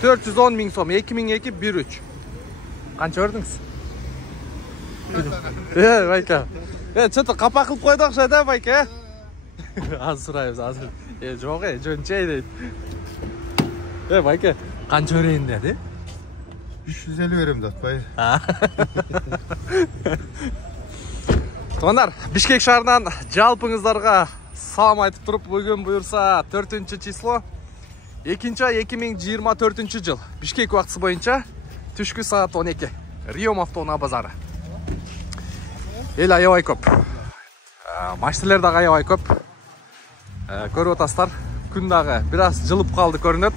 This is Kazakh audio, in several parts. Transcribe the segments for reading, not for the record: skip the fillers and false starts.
$410.000 сом, 2002-13. Қанша өрдіңіз? Байка. Что-то қапа қылып қойды ақша да, байка? Аз сұрайыз, азыр. Жоқ, жөнчей дейді. Байка, қанша өрейін деді? 350 берем датпай. Туғандар, Бишкек шаарынан жалпыңыздарға салам айтып тұрып, бүгін бұйырса 4 число 2 ай 2024 жыл. Бишкек уақытысы бойынша түшкі саат 12. Риом автоунаа базары. Ел аябай көп. Машинелер дағы аябай көп. Көріп отастар, күн дағы біраз жылып қалды көрінеді.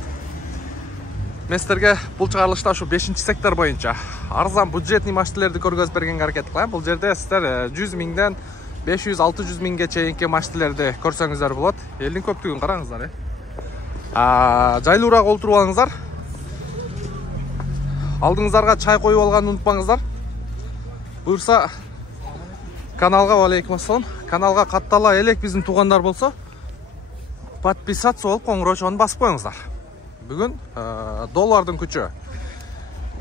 Мен сіздерге бұл шығарылышта шу 5 сектор бойынша арзан бюджетный машинелерді көргөзүп бергенге аракет кылам. Бұл жерде сіздер 100 миңден 500-600 миңге чейинки машинелерді көрсөңүздөр болот. Элдин көптүгүн караңыздар. Жайлуураак олтуруп алыңыздар. Алдыңыздарга чай коюп алганды унутпаңыздар. Буюрса каналга алейкум ассалам. Каналга каттала элек биздин туугандар болсо, подписаться болуп коңгурочону басып коюңуздар. Бүгін доллардың күчі.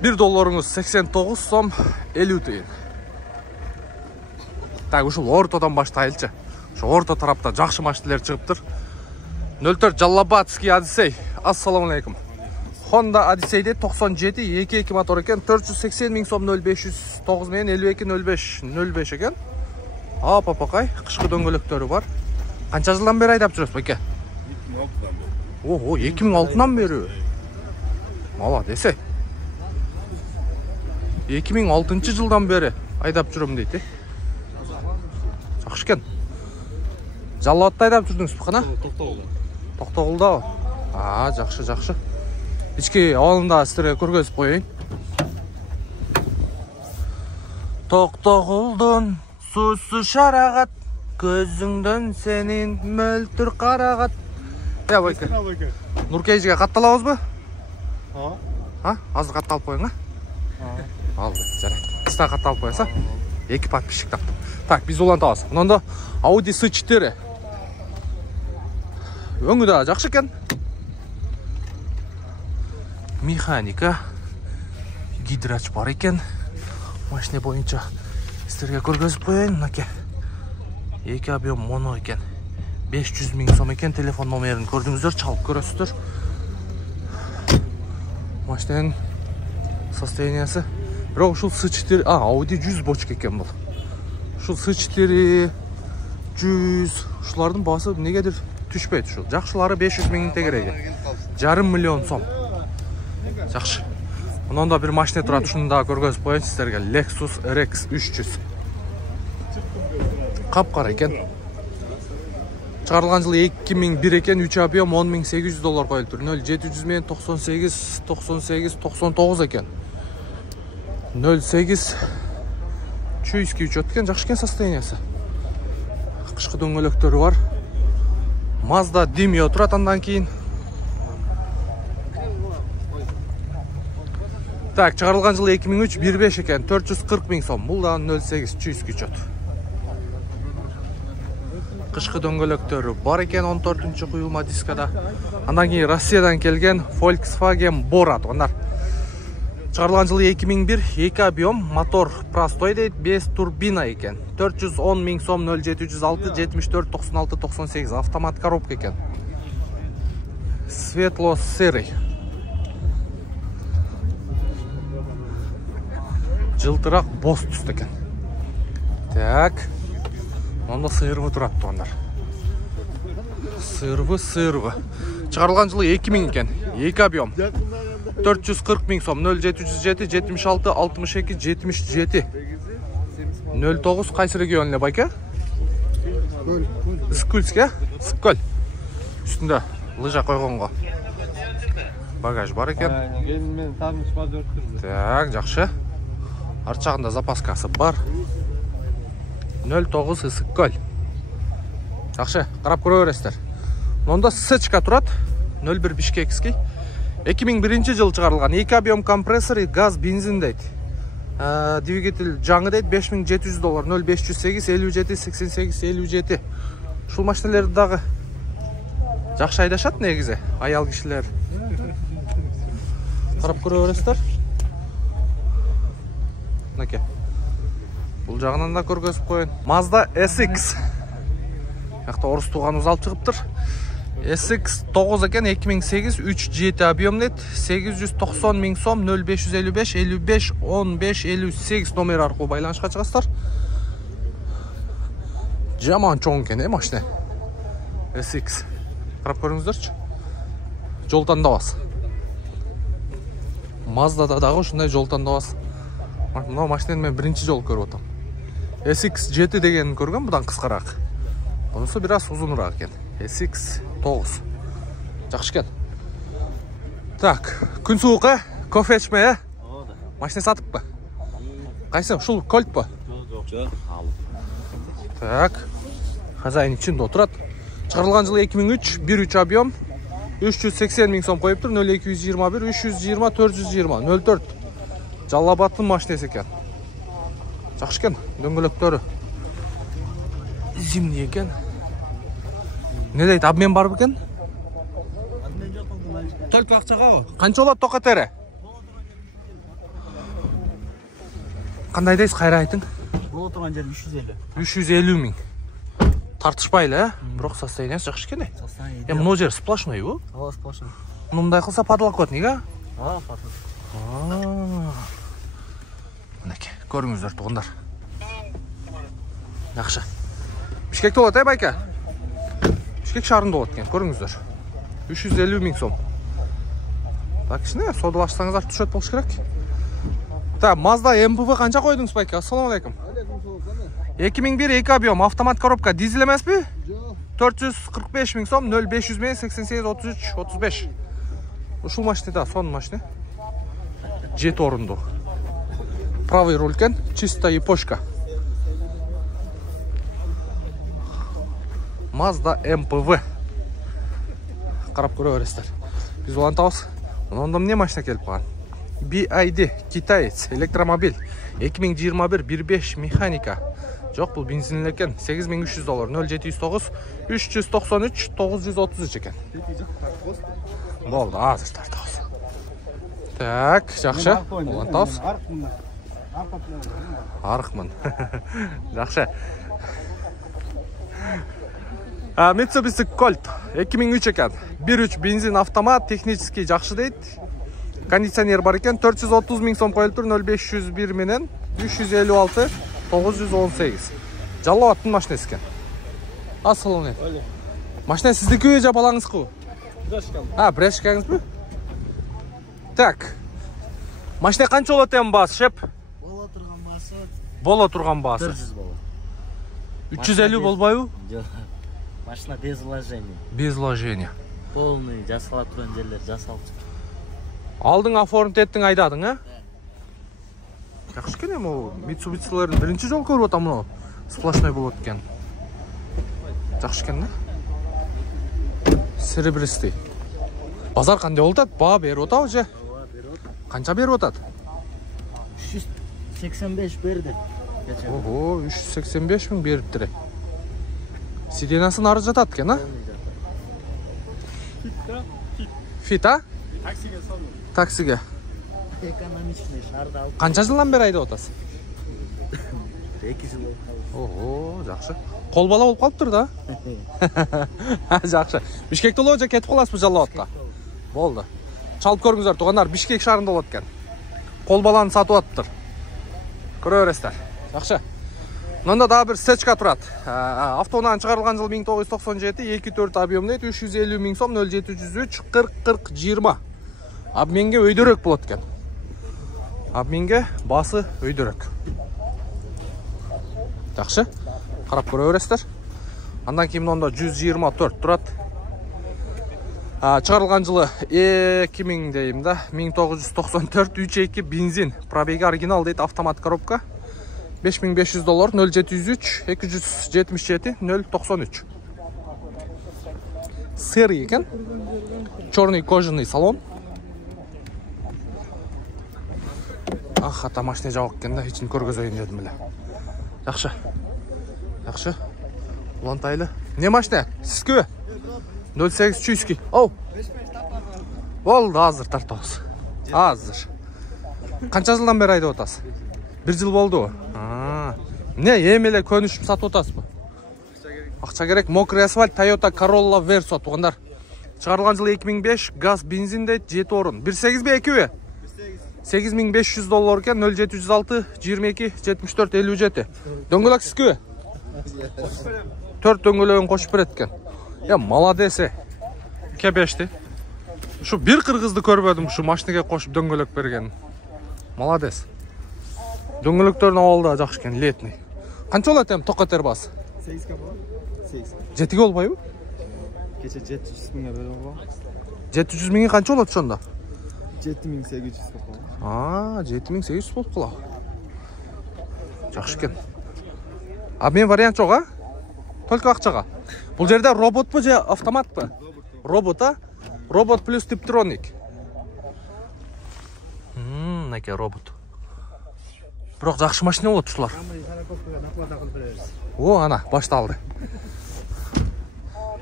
1 долларыңыз 89 сом 50 тиын. Так, ушул ортодон баштайлычы. Шу орто тарапта жакшы машинелер чыгыптыр. 04 Жаллабатский Одиссей. Ассаламу алейкум. Honda Odyssey'de 97 2.2 motor eкен, 480 миң сом 0509 менен 5205 екен. Апакай, кышкы дөңгөлөктөрү бар. Канча жылдан бери айдап жүрөсүз байке? 2006-dan beri. Mala dese. 2006 жылдан бері айдап жүрөм дейді. Жақсы екен. Жаллабатта айдап жүрдіңіз бе қана? Тоқтоғұлда. Жақсы. Ички ауылында сіздерге көргөзүп коюйын. Тоқтоғұлдың сусу шарағат, көзүңдөн сенин мөлтүр қарағат. Байке. Нуркейжиге катталабыз бы? Азыр катталып коюң, Алды, жарайт. Сізді катталып коюңса, 2 подписчик таптым. Так, биз улантабыз. Мынанда Audi S4. Өңү да жакшы экен. Механика, гидрач бар екен. Машина боюнча сіздерге көргөзүп коюйын, мынакей. 2 объем моно екен. 500 миң сом екен, телефон номерін көрдіңіздер, чалып көрөсіздер. Машинаның состояниясы. Бірақ ушул S4, Audi 100 бочка екен бұл. Ушул S4, 100, ушулардын баасы негедир түшпейт ушул. Жакшылары 500 миң тегереги. 5,5 миллион сом. Жакшы. Мынанда бир машина турат, ушуну да көргөзүп коюйун сиздерге. Lexus RX 300. Капкара екен. Чыгарылган жылы 2001 екен, 3 объем $10.800 коюлуптур. 0700 менен 99 екен. 08 чуйский учет екен, жакшы экен состояниясы. Кышкы дөңгөлөктөрү бар. Mazda Demio турат андан кийин. Так, чыгарылган жылы 2003 1.5 екен, 440 миң сом. Бул да 08 чуйский учет. Кышкы дөңгөлөктөрү бар екен, 14-чү куюлма дискада. Андан кийин Россиядан келген Volkswagen Borat. Ондар чыгарылган жылы 2001, 2 объем, мотор простой дейт, 5 турбина екен. 410 миң сом, 0706 74 96 98, автомат коробка екен. Светло-серый. Жылтырақ боз түсті екен. Так. Онда сыйырвы турат туғандар. Сыйырвы. Чыгарылган жылы 2000 екен. 2 объем. 440 миң сом, 0707 76 62 77. 09 кайсы регионле байка? Скульске? Сколь. Үстүндө лыжа койгонго. Багаж бар екен. Так, жакшы. Арчагында запаскасы бар. 09 Ысыккөл. Жакшы, карап көрө бересиздер. Монда сычка турат. 01 Бишкекский. 2001 жыл чыгарылган. 2 объем компрессор, газ, бензин дейт. Двигатель жаңы дейт, $5700, 0508 57 88 57. Ушул машиналерди дагы жакшы айдашат негизи, аял кишилер. Карап көрө бересиздер. Мынакей. Бул жагынан да көргөзүп коеюн. Mazda SX. Жакта орус тууганыбыз алып чыгыптыр. SX 9 экен, 2008, 3.7 объем дейт, 890 миң сом, 0555 55 15 58 номер аркылуу байланышка чыгасыздар. Жаман чоң экен, машина. SX. Карап көрүңүздөрчү. Жол тандабасы. Маздада дагы ушундай жол тандабасы. Мына машинаны мен биринчи жолу көрүп атам. SX 7 дегенин көргөм, будан кыскараак. Бунусу бир аз узунураак экен. SX 9. Жакшы экен. Так, күн суук, кофе ичме, машина сатыппы? Кайсы? Ушул Кольтпу? Жок, алып. Так. Хозяин ичинде отурат. Чыгарылган жылы 2003, 1.3 объем, 380 миң сом коюптур, 0221 320 420 04. Жаллабаттын машинасы экен. Жакшы экен, дөңгөлөктөрү зимний экен. Не дейт, обмен бар бекен? Обмен жок болду мальчик. Только акчагабы? Канча болот токотери? Кандай дейсиз, кайра айтың? Боло турган жер 350. 350 миң. Тартышпайлы, бирок состояниясы жакшы экен. Состояние. Мына жер сплошнойбу? Ооба, сплошной. Мындай кылса подлокотнига? Подлокотник. Мынакей, көрүңүздөр туугандар. Жакшы. Бишкекте болот, байка? Бишкек шаарында болот экен, көрүңүздөр. 350 миң сом. Так, кичине содалашсаңыздар түшөт болуш керек. Так, Mazda MPV канча койдуңуз, байка? Ассаламу алейкум. 2001 2 объем, автомат коробка, дизель эмеспи? Жок. 445 миң сом, 0500 мен 88 33 35. Ушул машина да, сонун машина. 7 орундуу. Правый руль экен, чисто япошка. Mazda MPV. Карап көрө бересиздер. Биз улантабыз. Онда эмне машина келип калган? BID, китаец, электромобиль. 2021 1.5 механика. Жок, бул бензин экен. $8300, 0709 393 933 экен. Болду, азыр тартабыз. Так, жакшы. Улантабыз. Аркмын. Жакшы. Mitsubishi Colt 2003 экен. 1.3 бензин автомат, технический жакшы дейт. Кондиционер бар экен. 430 миң сом коюлуптур, 0501 менен 356 918. Жаллабаттын машинасы экен. Ассаламу алейкум. Машина сиздикиби же балаңызбы? Брешкаңызбы? Так. Машина канча болот эми баасы, шеп? Боло турган баасы. Боло турган баасы. 400 болот. 350 болбойбу? Жок. Машина без вложения. Без вложения. Полный жасала турган жерлер жасалып. Алдың оформить еттің, айдадың, а? Жакшы экен эми, Митсубисилердин биринчи жолу көрүп атам муну. Сплошной болот экен. Жакшы экен, да? Серебристый. Базар кандай болуп атат? Баа берип атабы же? Ооба, берип атат. Канча берип атат? 385 берди. Ого, 385 миң бериптир. Сиденасы нары жатат экен, а? Фит, а? Таксиге. Экономичный шарды алып. Канча жылдан бери айдап атасыз? 2 жыл болуп калды. Ого, жакшы. Кол бала болуп калыптыр да? Жакшы. Бишкекте болобу же кетип каласызбы Жаллабатка? Болду. Чалып көрүңүздөр туугандар, Бишкек шаарында болот экен. Кол баланы сатып атыптыр. Көрө бересиздер. Жакшы. Мында дагы бир стечка турат. Автоунан чыгарылган жыл 1997, 2.4 объемдой, 350 миң сом, 0703 40 40 20. Обменге өйдөрөк болот экен. Обменге басы өйдөрөк. Жакшы. Карап көрө бересиздер. Андан кийин мында 124 турат. Чыгарылган жылы 2000 дейм да, 1994 3.2 бензин. Пробеги оригинал дейт, автомат коробка. $5500, 0703 277 093. Серый экен. Черный кожаный салон. Ата машина жабык экен да, ичин көргөзөйүн дедим эле. Жакшы. Жакшы. Улантайлы. Не машина? Сизге? 08 чуйский. Оу. Болду, азыр тартабыз. Азыр. Канча жылдан бери айдап атасыз? 1 жыл болду. Не, эми эле көнүшүп сатып атасызбы? Акча керек. Мокрый асфальт Toyota Corolla Verso тугандар. Чыгарылган жылы 2005, газ, бензин дейт, 7 орун. 1.8 бе, 2 бе? 8500 доллар екен, 0706 22 74 57. Дөңгөлөк сизге? 4 дөңгөлөгүн кошуп берет экен. Молодец. Кебешти. Şu bir kırgızdı көрбөдүм, şu машинеге кошуп дөңгөлөк берген. Молодец. Дөңгөлөктөрүн абалда жакшы экен, летний. Канча болот эми токотер бас? 8 капа. 8. 7 болбойбу? Кече 700 миңге берип алгам. 700 миңге канча болот ошондо? 7800 капа. 7800 болуп калат. Жакшы экен. Мен вариант жок, а? Только акчага. Бул жерде роботпу же автоматпы? Робот, а? Робот плюс типтроник. Мынакей робот. Бирок жакшы машина болот ушулар. О, ана башталды.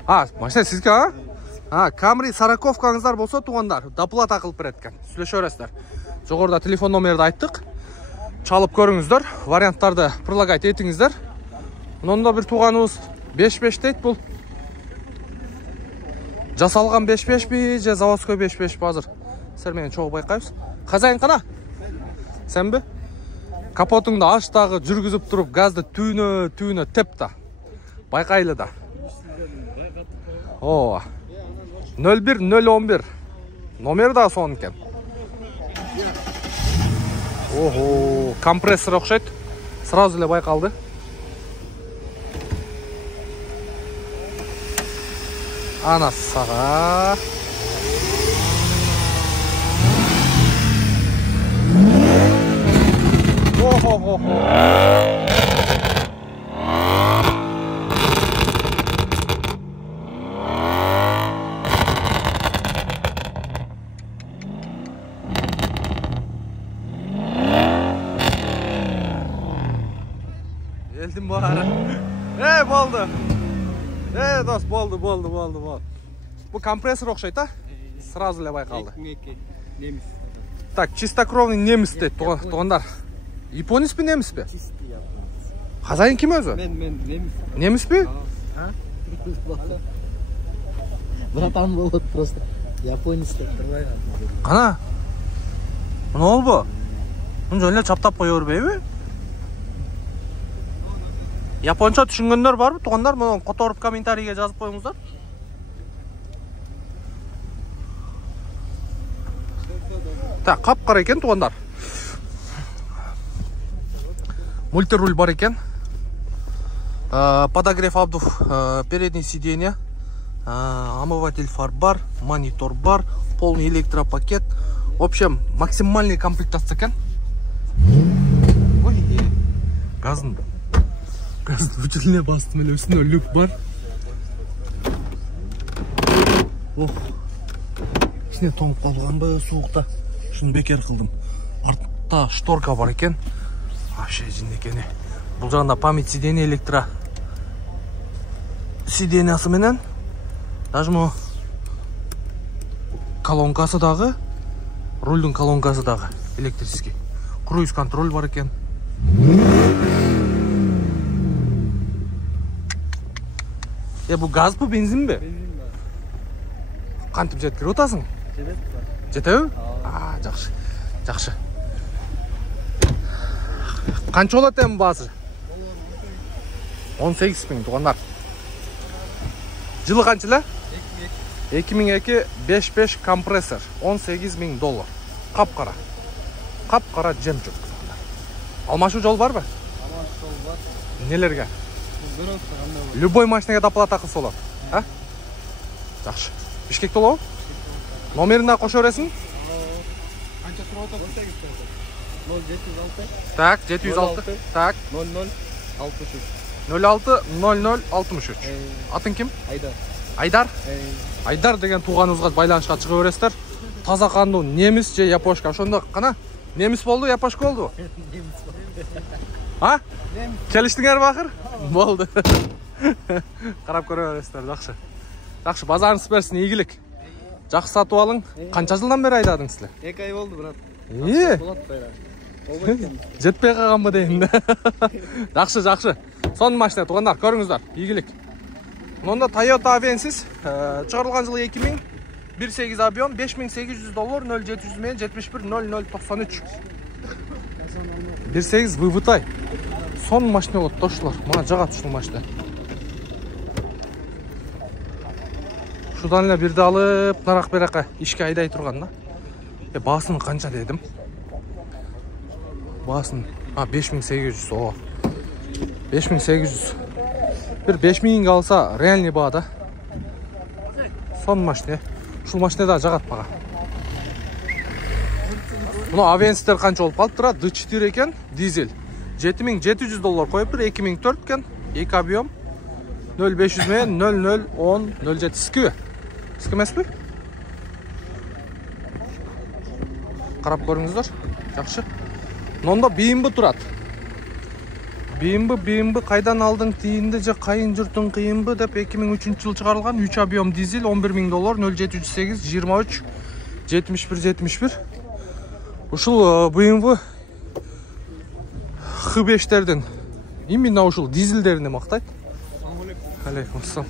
Машина сизге, а? Camry сороковкаңыздар болсо тугандар, доплата кылып берет экен. Сүйлөшө бересиздер. Жогоруда телефон номерди айттык. Чалып көрүңүздөр, варианттарды предлагать этиңиздер. Мында бир туганыбыз 5-5 дейт бул. Жасалган 5-5 же заводской 5-5 азыр. Сер менен чогуу байкайбыз. Хозяин кана? Сенби? Капотуңду ач дагы жүргүзүп туруп, газды түйнө теп да. Байкайлы да. Ооба. 01011. Номер да сонун экен. Ого, компрессор окшойт. Сразу эле байкалды. Ана сага. Ого. Eldim bari. Boldu. Dost, boldu. Bu компрессор окшойт, а? Сразу эле байкалды. Немис. Так, чистокровный немис дейт тугандар. Японецпи, немиспи? Чистый японец. Хозяин ким өзү? Мен немис. Немиспи? Братан болот просто. Японец деп турбай калды. Кана? Мына болбу? Муну жөн эле чаптап кое бербейби? Японча түшүнгөндөр барбы? Тугандар муну которуп комментарийге жазып коюңуздар. Так, капкара экен тугандар. Мультируль бар экен. Подогрев обдув переднее сиденье. Омыватель фар бар, монитор бар, полный электропакет. В общем, максимальный комплектация экен. Газын өчүрүлө бастым эле, үстүнө люк бар. Ичине тоңуп калганбы суукта. Шуну бекер кылдым. Артта шторка бар экен. Вообще жинекени. Бул жагында память сиденье электро сиденьясы менен даже му колонкасы дагы, рульдун колонкасы дагы электрический. Круиз контроль бар экен. Бу газбы, бензинби? Бензин бар. Кантип жеткирип атасың? Жетеби? Жакшы. Канча болот эми баасы? 18 миң тугандар. Жылы канча эле? 2002 5-5 компрессор, 18 миң доллар. Капкара жемчуг. Алмашуу жол барбы? Алмашуу жол бар. Нелерге? Любой машинеге доплата кылса болот, а? Жакшы. Бишкекте болобу? Номерин да кошо бересиң? Канча туруп атат? 0706. Так, 706. Так. 060063. Атың ким? Айдар? Айдар деген туганыбызга байланышка чыга бересиздер. Таза кандуу немис же япошка. Ошондо кана Немис болду, япошка болду. А? Келиштиңер бакыр? Болду. Карап көрө бересиздер, жакшы. Жакшы, базарыңыз берсин, ийгилик. Жакшы сатып алың. Канча жылдан бери айдадыңыз силер? 2 ай болду, брат. Болот байра. Жетпей калганбы дейм да. Жакшы, жакшы. Сонун машина туугандар, көрүңүздөр, ийгилик. Мында Toyota Avensis чыгарылган жылы 2000, 1.8 объем, $5800, 0700 менен 71 0093. 1.8 вывытай. Сонун машина болот, тоштулар. Мага жагат ушул машина. Шудан эле бирди алып, нарак берака ишке айдай турган да. Баасын канча дедим? Баасын 5800, о. 5800. Bir 5000 алса, реальный баа да. Сонун машина. Ушул машина да жагат мага. Мына Avens'тер канча болуп калыптыр? D4 экен, дизель. $7700 коюптур, 2004 экен, 2 объем. 0500 менен 0010 07 скі. Скі эмеспи? Карап көрүңүздөр. Жакшы. Мында BMW турат. BMW кайдан алдың тиинди же кайын журтун кыйынбы деп 2003 жыл чыгарылган 3 объем дизель $11000 0708 23 71 ушул BMW H5'тердин именно ушул дизелдерине мактайт. Алейкум ассалам.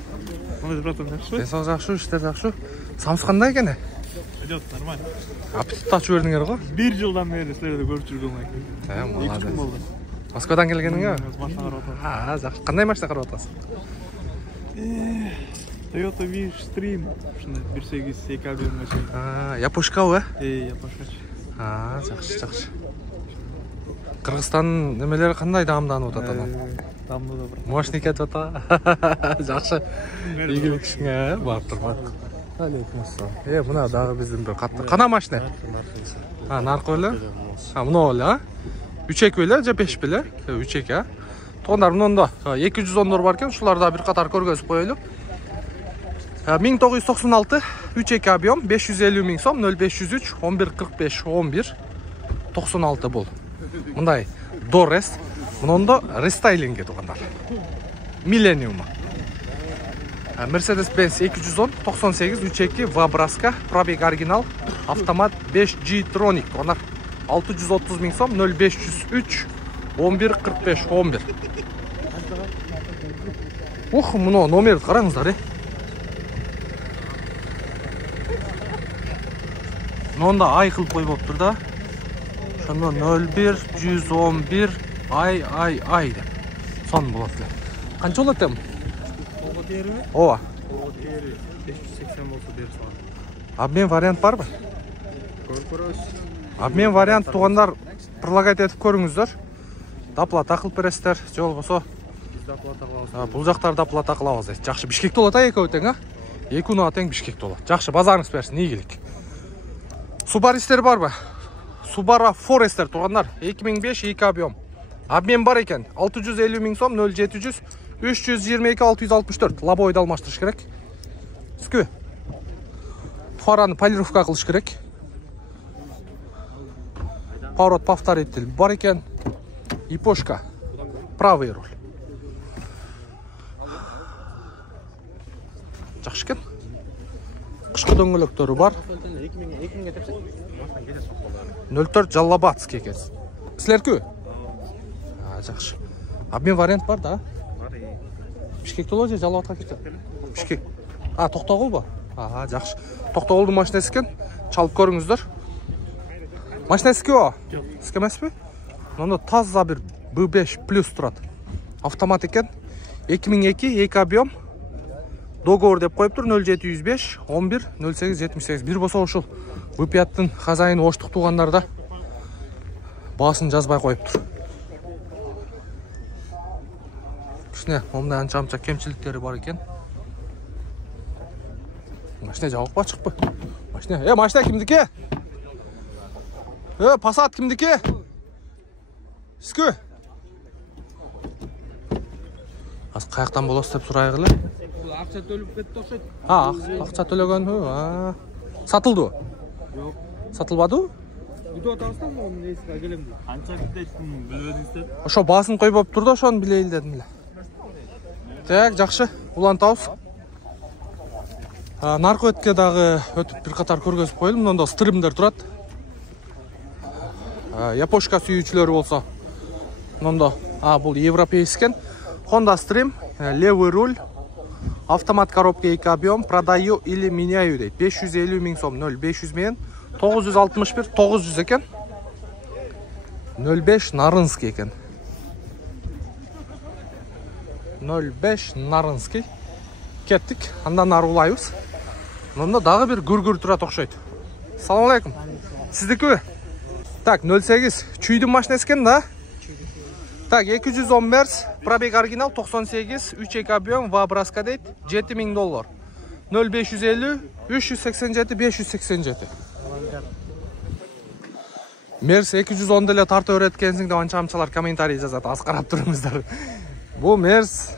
Сау жакшы, иштер жакшы. Самс кандай экен? Идет нормально. Аппетит ачып бердиңер го? 1 жылдан бери силерди көрүп жүргөм экен. Молодец. Москвадан келгениңби? Машина карап атам. Жакшы. Кандай машина карап атасың? Toyota Wish Stream, ушундай 1.8 2 объем машина. Япошкабы? Япошка. Жакшы. Кыргызстандын немелери кандай даамданып атат анан? Дамды да брат. Машина кетип атат. Жакшы. Ийгилик ишиңе барып турма. Алейкум ассалам. Мына дагы биздин бир катты. Кана машина? Наркы эле? Мына эле, 3 беле же 5 беле? 3 а. Туугандар, мында 210 бар экен, ушуларда бир катар көргөзүп коелу. 1996 3 объем 550 000 сом 0503 1145 11 96 бул. Мындай Дорес. Мында рестайлинги туугандар. Millennium. Mercedes-Benz 210 98 32 Вабраска, пробег оригинал, автомат 5G Tronic. Туугандар 630 000 сом 0503 1145 11. Ух, мына номерди караңыздар. Мында ай кылып койбоптур да. Ошондо 01 111 ай деп. Сон болот эле. Канча болот эми? Ого териби? Ооба. Ого тери 580 болсо берип салам. Обмен вариант барбы? Көрөбүз. Обмен вариант туугандар предлагать этип көрүңүздөр. Доплата кылып бересиздер, же болбосо Биз доплата кылабыз. бул жактар доплата кылабыз дейт. Жакшы, Бишкекте болот экөө тең, а? 2 күнү тең Бишкекте болот. Жакшы, базарыңыз берсин, ийгилик. Subaru'стер барбы? Subaru Forester туугандар 2005 2 объем. Обмен бар экен. 650 000 сом 0700 322 664. Лобойду алмаштырыш керек. Скү. Фараны полировка кылыш керек. Поворот повторитель бар экен. Япошка. Правый руль. Жакшы экен. Кышкы дөңгөлөктөрү бар. 2000 кетипсиз. 04 Жаллабатский экен. Силеркү? Жакшы. Обмен вариант бар да? Бар. Бишкекте болобу же Жаллабатка кетет? Бишкек. Токтогулбу? Жакшы. Токтогулдун машинасы экен. Чалып көрүңүздөр. Машина сикөө? Жок. Сик эмеспи? Мында таза бир B5 плюс турат. Автомат экен. 2002 2 объем. Договор деп коюптур 0705 11 08 78. Бир болсо ушул Выпияттын хозяйыны оштук туугандарда баасын жазбай коюптур. Кичине момда анча кемчиликтери бар экен. Машина жабык ба чыкпы? Машина. Машина кимдики? Passat кимдики? Скү. Аз каяктан болосуз деп сурайгы эле. Бул акча төлөп кетти окшойт. Акча төлөгөнбү? Сатылды. Жок. Сатылбады? Видео атабыздан мунун несине келем дейт. Канча билеттин билбедиңиздер? Ошо басын кой болуп турду, ошону билейли дедим эле. Так, жакшы. Улантабыз. Наркы өткө дагы өтүп бир катар көргөзүп коелу. Мында стримдер турат. Япошка сүйүүчүлөрү болсо, мында бул европейский Honda Stream, левый руль, автомат коробка 2 объем, продаю или меняю дейт. 550 000 сом, 0500 менен 961 900 экен. 05 Нарынский экен. 05 Нарынский. Кеттик, андан ары улайбыз. Мында дагы бир гүр-гүр турат окшойт. Салам алейкум. Сиздикиби? Так, 08 чүйдүн машинасы экен да? Так, 210 Мерс, пробег оригинал 98, 3 объем, вабраска дейт, $7000. 0550 387 587. Мерс 210 деле тарта өрөт экенсиң деп анча-амчалар комментарий жазат, аз карап туруңуздар. Бул Мерс.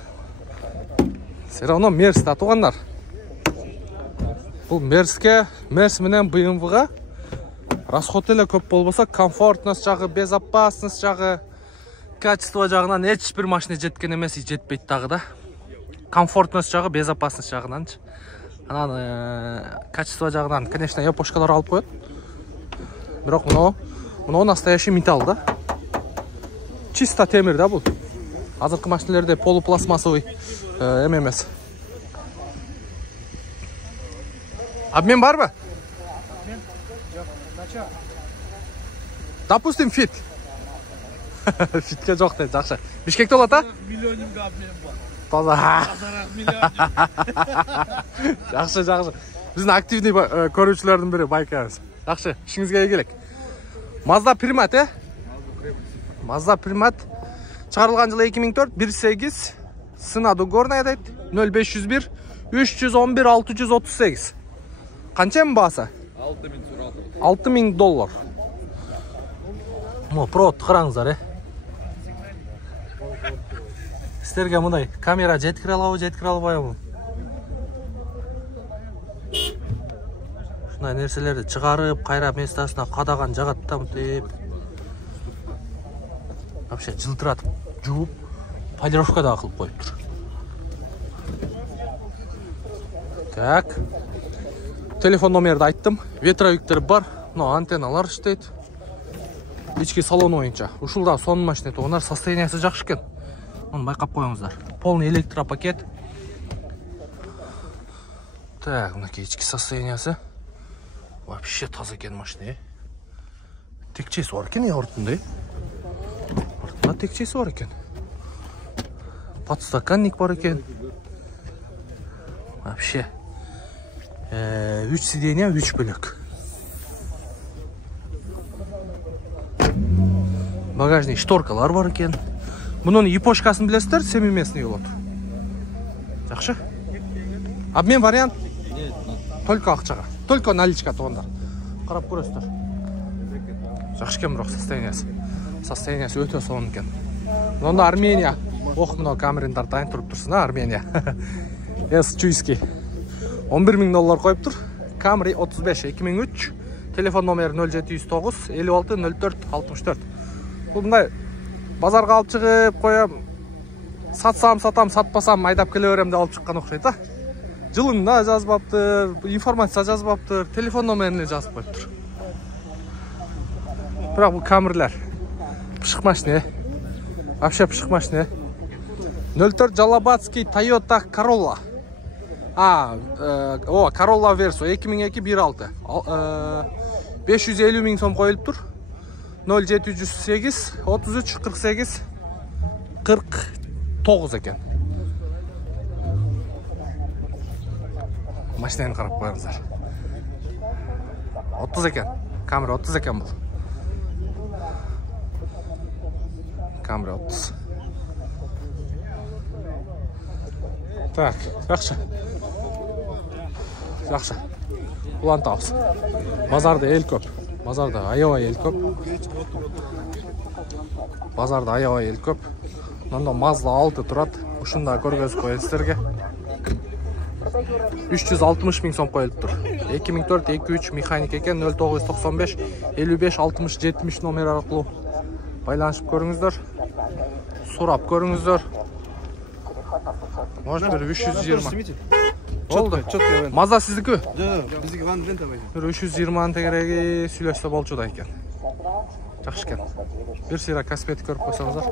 Все равно Мерс да туугандар. Бул Мерске, Мерс менен BMW-га расход эле көп болбосо, комфортность жагы, безопасность жагы, качество жагынан эч бир машина жеткен эмес, жетпейт дагы да. Комфортность жагы, безопасность жагынанчы. Анан качество жагынан, конечно, япошкалар алып коет. Бирок мына настоящий металл да. Чисто темир да бул. Азыркы машиналерде полупластмассовый эмес. Обмен барбы? Допустим, фит. Фитке жок дейт, жакшы. Бишкекте болот, а? Миллионинге обмен бар. Таза. Тазараак миллион. Жакшы, жакшы. Биздин активный көрүүчүлөрдүн бири байкабыз. Жакшы, ишиңизге ийгилик. Mazda Primat, Mazda Primat. Чыгарылган жылы 2004, 1.8. Сынаду горная дейт. 0501 311 638. Канча эми баасы? $6000. Мо проводду караңыздар, Сиздерге мындай камера жеткире алабы, жеткире албайбы? Ушундай нерселерди чыгарып, кайра местасына кадаган жагат да мынтип. Вообще жылтыратып, жууп, полировка да кылып коюптур. Так. Телефон номерди айттым. Ветровиктер бар, но антенналар иштейт. Ички салон боюнча. Ушул да сонун машина, туугандар, состояниясы жакшы экен. Муну байкап коюңуздар. Полный электропакет. Так, мынакей ички состояниясы. Вообще таза экен машина. Текчеси бар экен, ортунда. Ортунда текчеси бар экен. Подстаканник бар экен. Вообще 3 сиденья, 3 бөлөк. Багажный шторкалар бар экен. Мунун япошкасын билесиздер, семиместный болот. Жакшы. Обмен вариант? Нет, только акчага. Только наличка туугандар. Карап көрөсүздөр. Жакшы экен, бирок состояниясы өтө сонун экен. Мында Армения. Ох, мына камераны тартайын туруп турсун, Армения. S-Чуйский. $11000 коюптур. Camry 35 2003. Телефон номери 0709 56 04 64. Бул мындай базарга алып чыгып коям. Сатсам, сатпасам айдап келе берем деп алып чыккан окшойт, а? Жылын да жазбаптыр, информация жазбаптыр, телефон номерин жазып коюптур. Бирок бул камерлер пышык машина. Вообще пышык машина. 04 Жалабатский Toyota Corolla. Corolla Verso 2002 1.6. 550 000 сом коюлуптур. 0708 33 48 49 экен. Машинаны карап коюңуздар. 30 экен. Камера 30 экен бул. Камера 30. Так, жакшы. Жакшы. Улантабыз. Базарда эл көп. Базарда аябай эл көп. Базарда аябай эл көп. Мында Mazda 6 турат. Ушунда көргөзүп коеюн сиздерге. 360 000 сом коюлуптур. 2004 23 механик экен, 0995 55-60-70 номер арқылы байланышып көріңіздер. Сурап көріңіздер. Может бір 320. Oldu. Маза сіздікі? Біздікі ван лента бай. Бір 320 тегереге сүйлешті болчу да екен. Жақшы екен. Bir сыйра косметик көріп қойсаңыздар,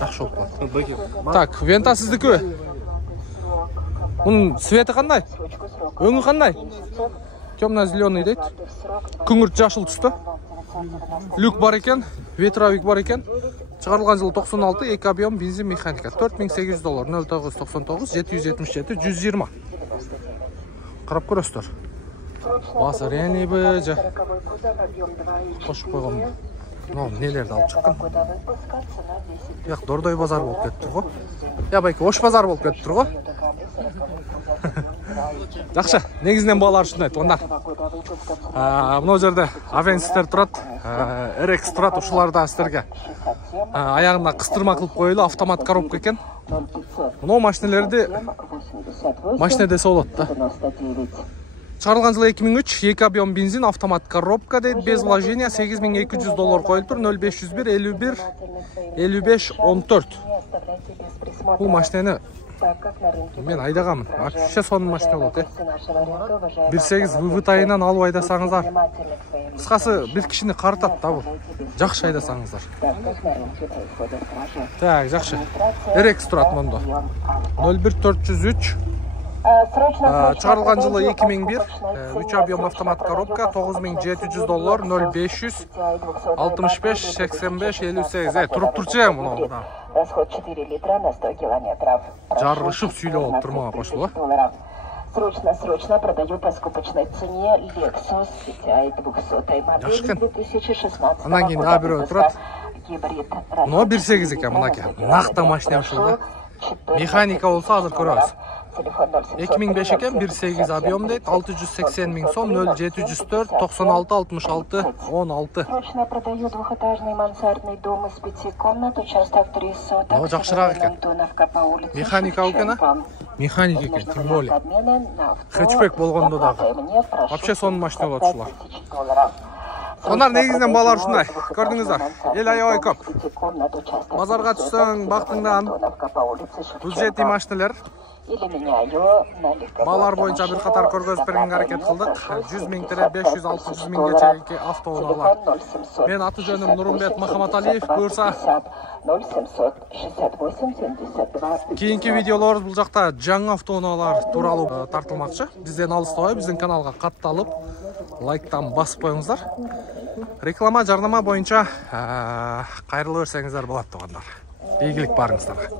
жақсы болып болады. Так, вента сіздікі? Бұның светі қандай? Өңі қандай? Темно-зеленый дейді. Күңгірт жашыл түсті. Люк бар екен, ветровик бар екен. Шығарылған жылы 96, екі объем, бензин, механика. $4800, 0999 777 120. Қарап көресіздер. Басы рәне бі, қошып қойған. Нелерді алып шыққан. Яқ, Дордой базар болып кетті ғой. Я байке, Ош базар болып кетті ғой. Жақшы, негізінен балалар үшін айт, ондар. Мұнау жерде Авенстер тұрады, RX тұрады, ұшыларда сіздерге. Аяғында қыстырма қылып қойылы, автомат коробка екен. Мұнау машинелерді машина десе болады да. Шығарылған жылы 2003, 2 объем бензин, автомат коробка дейді, без вложения, $8200 қойылып тұр, 0501 51 55 14. Бұл машинені мен айдағамын. Вообще соның машина болады. 1.8 вывод айынан алу айдасаңыздар. Қысқасы бет кішіне қарытады да бұл. Жақшы айдасаңыздар. Так, жақшы. RX тұрады мұнда. 01403. Шығарылған жылы 2001, 3 объем автомат коробка, $9700, 0500 65 85 58. Тұрып тұрчы ең мұны. Расход 4 литра на 100 километров. Жарышып сөйлеп алып тұрмаға қошылы. Срочно продаю по скупочной цене Lexus PTI 200 модели 2016 года. Гибрид. Но 1.8 екен мұнаке. Нақты машина ұшылды. Механика олса азыр көріңіз. 2005 екен, 1.8 объем дейді, 680 000 сом, 0704 96 66 16. Срочно продаю двухэтажный мансардный дом из 5 комнат, участок 3 соток. Жақшырақ екен. Механика екен, механика екен, тем более. Хэтчбек болғанда дағы. Вообще соның машина болады шылар. Onlar негізінен балалар үшін ай. Көрдіңіздер, ел аябай көп. Базарға түссең, бақтыңдан бюджетті машинелер. Балалар бойынша бір қатар көргөзіп берген әрекет қылдық. 100 000 тире 500-600 000 чейінгі автоуналар. Мен аты жөнім Нұрымбет Махаматалиев. Бұйырса кейінгі видеоларымыз бұл жақта жаңа автоуналар туралы тартылмақшы. Бізден алыстабай, біздің каналға қатталып, лайктан басып қойыңыздар. Реклама, жарнама бойынша қайырлы өрсеңіздер болады туғандар. Игілік барыңыздар.